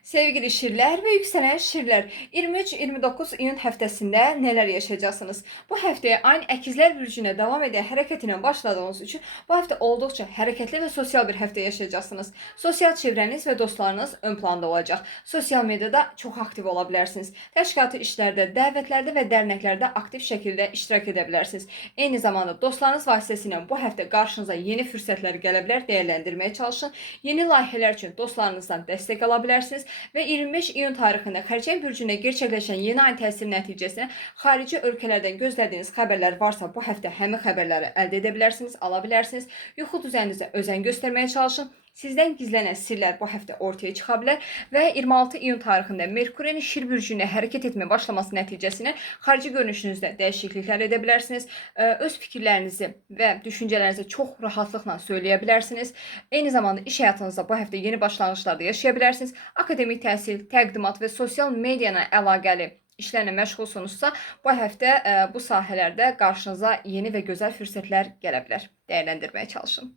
Sevgili şirlər və yüksələn şirlər, 23-29 iyun həftəsində nələr yaşayacaqsınız? Bu həftəyə ayın əkizlər bürcünə davam edən hərəkət ilə başladığınız üçün bu həftə olduqca hərəkətli və sosial bir həftə yaşayacaqsınız. Sosial çevrəniz və dostlarınız ön planda olacaq. Sosial mediada çox aktiv ola bilərsiniz. Təşkilatı işlərdə, dəvətlərdə və dərnəklərdə aktiv şəkildə iştirak edə bilərsiniz. Eyni zamanda dostlarınız vasitəsilə bu həftə qarşınıza yeni fürsətlər gələ bilər, dəyərləndirməyə çalışın. Yeni layihələr üçün dostlarınızdan dəstək ala bilərsiniz. Və 25 iyun tarixində Xərçəng bürcündə gerçəkləşən yeni ayın təsiri nəticəsində xarici ölkələrdən gözlədiyiniz xəbərlər varsa, bu həftə həmin xəbərləri əldə edə bilərsiniz, ala bilərsiniz. Yuxu düzəninizə özen göstərməyə çalışın. Sizdən gizlənən sirlər bu həftə ortaya çıxa bilər və 26 iyun tarixində Merkurin Şir bürcünə hərəkət etməyə başlaması nəticəsində xarici görünüşünüzdə dəyişikliklər edə bilərsiniz. Öz fikirlərinizi və düşüncələrinizi çox rahatlıqla söyləyə bilərsiniz. Eyni zamanda iş həyatınızda bu həftə yeni başlanğıclarda yaşaya bilərsiniz. Akademik təhsil, təqdimat və sosial media ilə əlaqəli işlərlə məşğulsunuzsa, bu həftə bu sahələrdə qarşınıza yeni və gözəl fürsətlər gələ bilər. Dəyərləndirməyə çalışın.